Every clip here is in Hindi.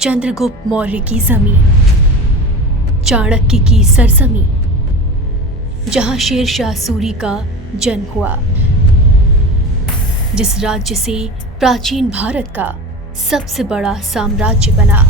चंद्रगुप्त मौर्य की जमीन, चाणक्य की सरजमी, जहां शेरशाह सूरी का जन्म हुआ, जिस राज्य से प्राचीन भारत का सबसे बड़ा साम्राज्य बना,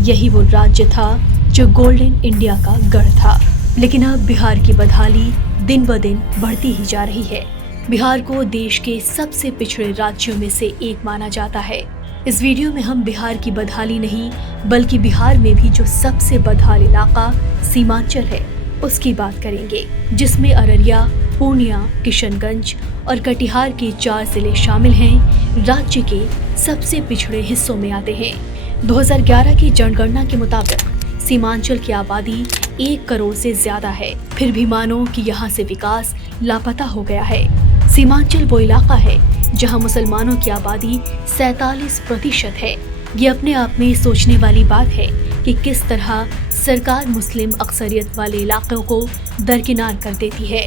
यही वो राज्य था जो गोल्डन इंडिया का गढ़ था। लेकिन अब बिहार की बदहाली दिन ब दिन बढ़ती ही जा रही है। बिहार को देश के सबसे पिछड़े राज्यों में से एक माना जाता है। इस वीडियो में हम बिहार की बदहाली नहीं, बल्कि बिहार में भी जो सबसे बदहाल इलाका सीमांचल है उसकी बात करेंगे, जिसमें अररिया, पूर्णिया, किशनगंज और कटिहार के 4 जिले शामिल हैं। राज्य के सबसे पिछड़े हिस्सों में आते हैं। 2011 की जनगणना के मुताबिक सीमांचल की आबादी 1 करोड़ से ज्यादा है। फिर भी मानो कि यहाँ से विकास लापता हो गया है। सीमांचल वो इलाका है जहाँ मुसलमानों की आबादी 47% है। ये अपने आप में सोचने वाली बात है कि किस तरह सरकार मुस्लिम अक्सरियत वाले इलाकों को दरकिनार कर देती है।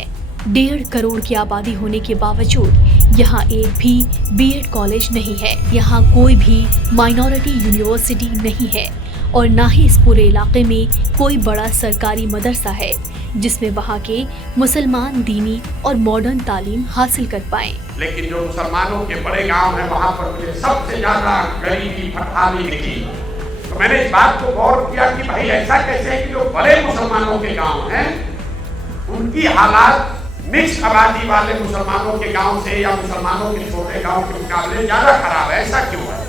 1.5 करोड़ की आबादी होने के बावजूद यहाँ एक भी बीएड कॉलेज नहीं है। यहाँ कोई भी माइनॉरिटी यूनिवर्सिटी नहीं है और ना ही इस पूरे इलाके में कोई बड़ा सरकारी मदरसा है जिसमें वहाँ के मुसलमान दीनी और मॉडर्न तालीम हासिल कर पाएं। लेकिन जो मुसलमानों के बड़े गांव हैं वहाँ पर मुझे सबसे ज्यादा गरीबी फटहाली दिखी। तो मैंने इस बात को गौर किया कि भाई ऐसा कैसे है कि जो बड़े मुसलमानों के गांव हैं उनकी हालात मिक्स आबादी वाले मुसलमानों के गांव से या मुसलमानों के छोटे गांव के मुकाबले ज्यादा खराब है। ऐसा क्यों है?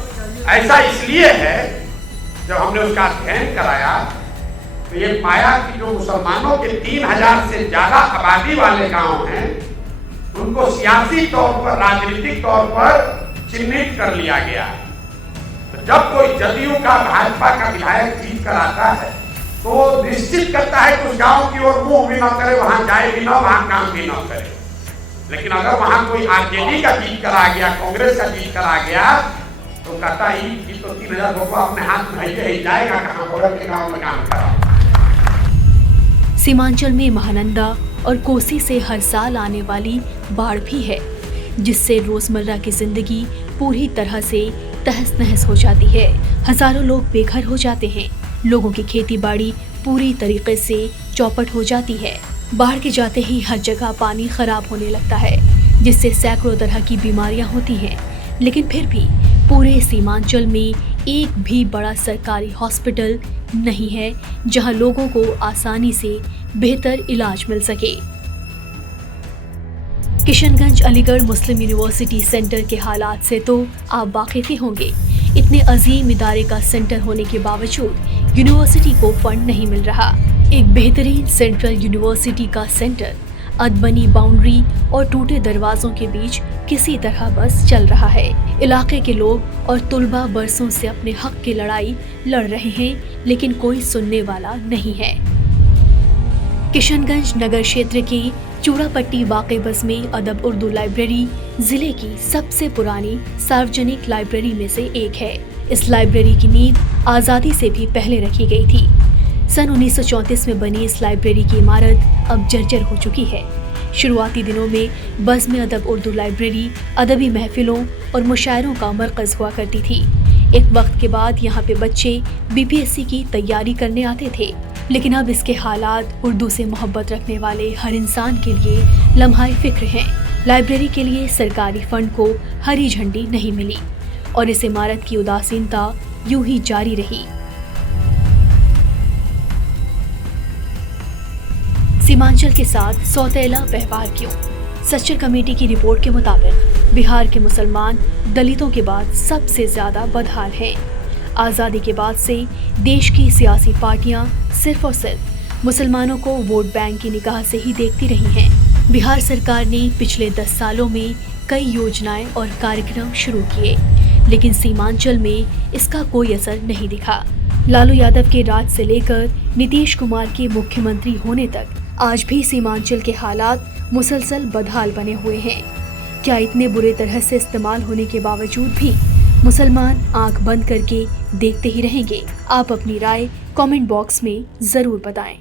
ऐसा इसलिए है, जब हमने उसका अध्ययन कराया तो ये पाया कि जो मुसलमानों के 3000 से ज्यादा आबादी वाले गांव हैं उनको सियासी तौर पर, राजनीतिक तौर पर चिन्हित कर लिया गया। तो जब कोई जदयू का, भाजपा का विधायक जीत कर आता है तो निश्चित करता है कि उस गांव की ओर मुंह भी न करे, वहां जाए भी न, वहां काम भी न करे। लेकिन अगर वहां कोई आरजेडी का जीत कर आ गया, कांग्रेस का जीत कर आ गया तो कहता ही कि तो 3000 रुपया अपने हाथ में ही जाएगा कहां, बगल के गांव में काम करा। सीमांचल में महानंदा और कोसी से हर साल आने वाली बाढ़ भी है, जिससे रोजमर्रा की जिंदगी पूरी तरह से तहस नहस हो जाती है। हजारों लोग बेघर हो जाते हैं। लोगों की खेती बाड़ी पूरी तरीके से चौपट हो जाती है। बाढ़ के जाते ही हर जगह पानी खराब होने लगता है, जिससे सैकड़ों तरह की बीमारियां होती हैं। लेकिन फिर भी पूरे सीमांचल में एक भी बड़ा सरकारी हॉस्पिटल नहीं है जहां लोगों को आसानी से बेहतर इलाज मिल सके। किशनगंज अलीगढ़ मुस्लिम यूनिवर्सिटी सेंटर के हालात से तो आप वाकिफ ही होंगे। इतने अजीम इदारे का सेंटर होने के बावजूद यूनिवर्सिटी को फंड नहीं मिल रहा। एक बेहतरीन सेंट्रल यूनिवर्सिटी का सेंटर अदबनी बाउंड्री और टूटे दरवाजों के बीच किसी तरह बस चल रहा है। इलाके के लोग और तुलबा बरसों से अपने हक की लड़ाई लड़ रहे हैं, लेकिन कोई सुनने वाला नहीं है। किशनगंज नगर क्षेत्र की चूड़ापट्टी वाक़े बस में अदब उर्दू लाइब्रेरी जिले की सबसे पुरानी सार्वजनिक लाइब्रेरी में से एक है। इस लाइब्रेरी की नींव आज़ादी से भी पहले रखी गई थी। सन 1934 में बनी इस लाइब्रेरी की इमारत अब जर्जर हो चुकी है। शुरुआती दिनों में बस में अदब उर्दू लाइब्रेरी अदबी महफिलों और मुशायरों का मरकज़ हुआ करती थी। एक वक्त के बाद यहाँ पे बच्चे बीपीएससी की तैयारी करने आते थे, लेकिन अब इसके हालात उर्दू से मोहब्बत रखने वाले हर इंसान के लिए लम्हाए फिक्र हैं। लाइब्रेरी के लिए सरकारी फंड को हरी झंडी नहीं मिली और इस इमारत की उदासीनता यूं ही जारी रही। सीमांचल के साथ सौतेला व्यवहार क्यों? सच्चर कमेटी की रिपोर्ट के मुताबिक बिहार के मुसलमान दलितों के बाद सबसे ज्यादा बदहाल हैं। आज़ादी के बाद से देश की सियासी पार्टियां सिर्फ और सिर्फ मुसलमानों को वोट बैंक की निगाह से ही देखती रही हैं। बिहार सरकार ने पिछले 10 सालों में कई योजनाएं और कार्यक्रम शुरू किए, लेकिन सीमांचल में इसका कोई असर नहीं दिखा। लालू यादव के राज से लेकर नीतीश कुमार के मुख्यमंत्री होने तक आज भी सीमांचल के हालात मुसलसल बदहाल बने हुए हैं। क्या इतने बुरे तरह से इस्तेमाल होने के बावजूद भी मुसलमान आंख बंद करके देखते ही रहेंगे? आप अपनी राय कमेंट बॉक्स में जरूर बताएं।